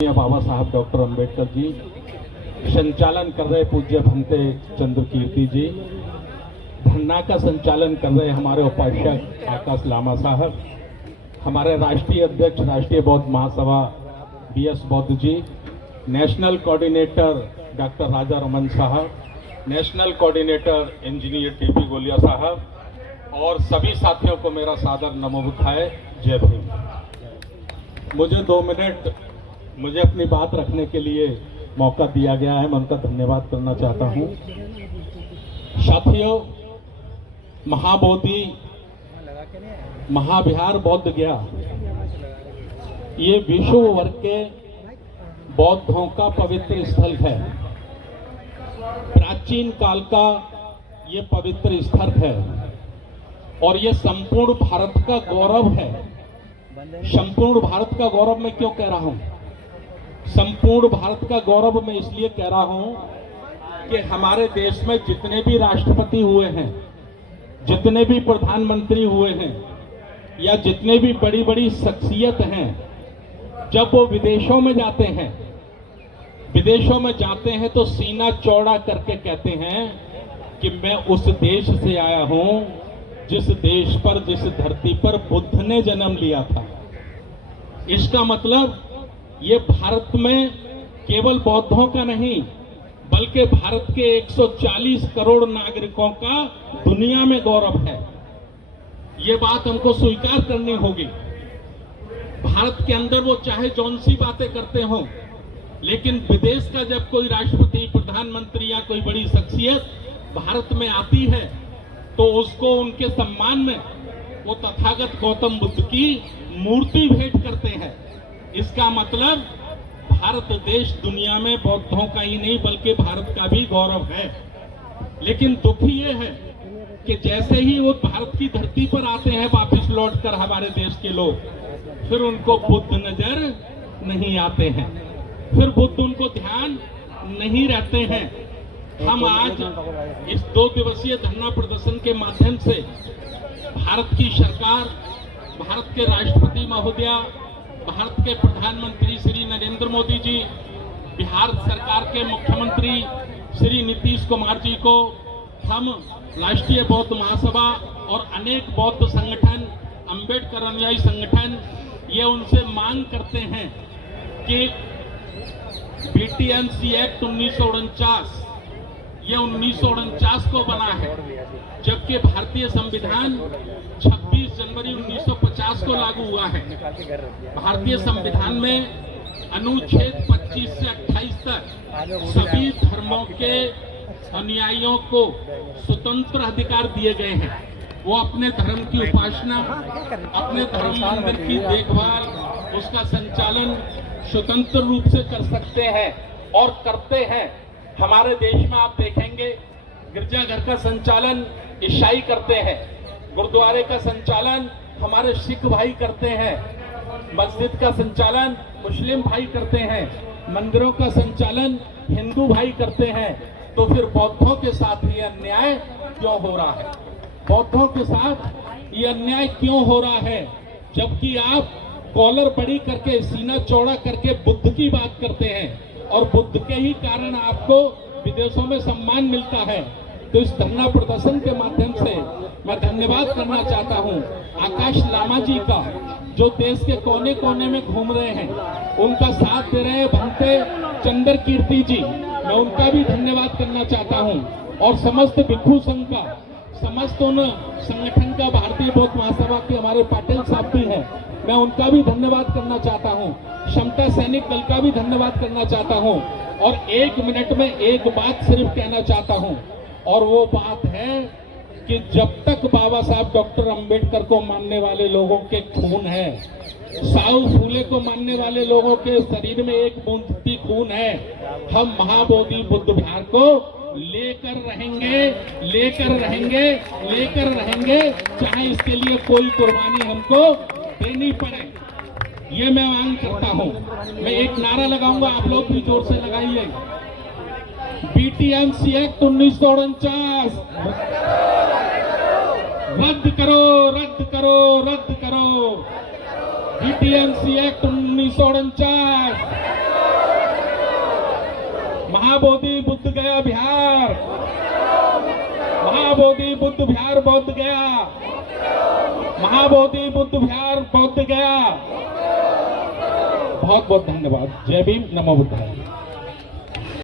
बाबा साहब डॉक्टर अंबेडकर जी, संचालन कर रहे पूज्य भंते चंद्र कीर्ति जी, धरना का संचालन कर रहे हमारे उपाध्यक्ष आकाश लामा साहब, हमारे राष्ट्रीय अध्यक्ष राष्ट्रीय बौद्ध महासभा BS बौद्ध जी, नेशनल कोऑर्डिनेटर डॉक्टर राजा रमन साहब, नेशनल कोऑर्डिनेटर इंजीनियर TP गोलिया साहब और सभी साथियों को मेरा सादर नमो बुद्धाय, जय भीम। मुझे 2 मिनट मुझे अपनी बात रखने के लिए मौका दिया गया है, मैं उनका धन्यवाद करना चाहता हूं। साथियों, महाबोधि महाविहार बौद्ध गया, ये विश्व वर्ग के बौद्धों का पवित्र स्थल है। प्राचीन काल का ये पवित्र स्थल है और ये संपूर्ण भारत का गौरव है। संपूर्ण भारत का गौरव मैं क्यों कह रहा हूं? संपूर्ण भारत का गौरव मैं इसलिए कह रहा हूं कि हमारे देश में जितने भी राष्ट्रपति हुए हैं, जितने भी प्रधानमंत्री हुए हैं या जितने भी बड़ी बड़ी शख्सियत हैं, जब वो विदेशों में जाते हैं तो सीना चौड़ा करके कहते हैं कि मैं उस देश से आया हूं जिस देश पर, जिस धरती पर बुद्ध ने जन्म लिया था। इसका मतलब ये भारत में केवल बौद्धों का नहीं बल्कि भारत के 140 करोड़ नागरिकों का दुनिया में गौरव है। ये बात हमको स्वीकार करनी होगी। भारत के अंदर वो चाहे जौन सी बातें करते हों, लेकिन विदेश का जब कोई राष्ट्रपति, प्रधानमंत्री या कोई बड़ी शख्सियत भारत में आती है तो उसको उनके सम्मान में वो तथागत गौतम बुद्ध की मूर्ति भेंट करते हैं। इसका मतलब भारत देश दुनिया में बौद्धों का ही नहीं बल्कि भारत का भी गौरव है। लेकिन दुख ये है कि जैसे ही वो भारत की धरती पर आते हैं वापस लौटकर हमारे देश के लोग, फिर उनको बुद्ध नजर नहीं आते हैं, फिर बुद्ध उनको ध्यान नहीं रहते हैं। हम आज इस 2 दिवसीय धरना प्रदर्शन के माध्यम से भारत की सरकार, भारत के राष्ट्रपति महोदया, भारत के प्रधानमंत्री श्री नरेंद्र मोदी जी, बिहार सरकार के मुख्यमंत्री श्री नीतीश कुमार जी को हम राष्ट्रीय बौद्ध महासभा और अनेक बौद्ध संगठन, अंबेडकर अनुयायी संगठन, ये उनसे मांग करते हैं कि BTMC एक्ट 1949 ये 1949 को बना है, जबकि भारतीय संविधान 26 जनवरी 1950 को लागू हुआ है। भारतीय संविधान में अनुच्छेद 25 से 28 तक सभी धर्मों के अनुयायियों को स्वतंत्र अधिकार दिए गए हैं। वो अपने धर्म की उपासना, अपने धर्म मंदिर की देखभाल, उसका संचालन स्वतंत्र रूप से कर सकते हैं और करते हैं। हमारे देश में आप देखेंगे गिरजाघर का संचालन ईसाई करते हैं, गुरुद्वारे का संचालन हमारे सिख भाई करते हैं, मस्जिद का संचालन मुस्लिम भाई करते हैं, मंदिरों का संचालन हिंदू भाई करते हैं। तो फिर बौद्धों के साथ ये अन्याय क्यों हो रहा है? बौद्धों के साथ ये अन्याय क्यों हो रहा है? जबकि आप कॉलर बड़ी करके, सीना चौड़ा करके बुद्ध की बात करते हैं और बुद्ध के ही कारण आपको विदेशों में सम्मान मिलता है। तो इस धरना प्रदर्शन के माध्यम से मैं धन्यवाद करना चाहता हूं आकाश लामा जी का, जो देश के कोने कोने में घूम रहे हैं, उनका साथ दे रहे हैं भंते चंद्र कीर्ति जी, मैं उनका भी धन्यवाद करना चाहता हूं। और समस्त भिक्षु संघ का, समस्त उन संगठन का, भारतीय बौद्ध महासभा के हमारे पाटिल साहब भी हैं, मैं उनका भी धन्यवाद करना चाहता हूं। समता सैनिक दल का भी धन्यवाद करना चाहता हूं। और 1 मिनट में एक बात सिर्फ कहना चाहता हूं, और वो बात है कि जब तक बाबा साहब डॉक्टर अंबेडकर को मानने वाले लोगों के खून है, साऊ फूले को मानने वाले लोगों के शरीर में एक बूंद भी खून है, हम महाबोधि बुद्ध विहार को लेकर रहेंगे, लेकर रहेंगे, लेकर रहेंगे, चाहे इसके लिए कोई कुर्बानी हमको देनी पड़े। ये मैं मांग करता हूं। मैं एक नारा लगाऊंगा, आप लोग भी जोर से लगाइए। BTMC एक्ट 1949 रद्द करो, रद्द करो, रद्द करो। BTMC एक्ट 1949 महाबोधि बुद्ध गया बिहार, महाबोधि बुद्ध बिहार बौद्ध गया, महाबोधि बुद्ध बिहार बौद्ध गया। बहुत बहुत धन्यवाद। जय भीम, नमो बुद्धाय।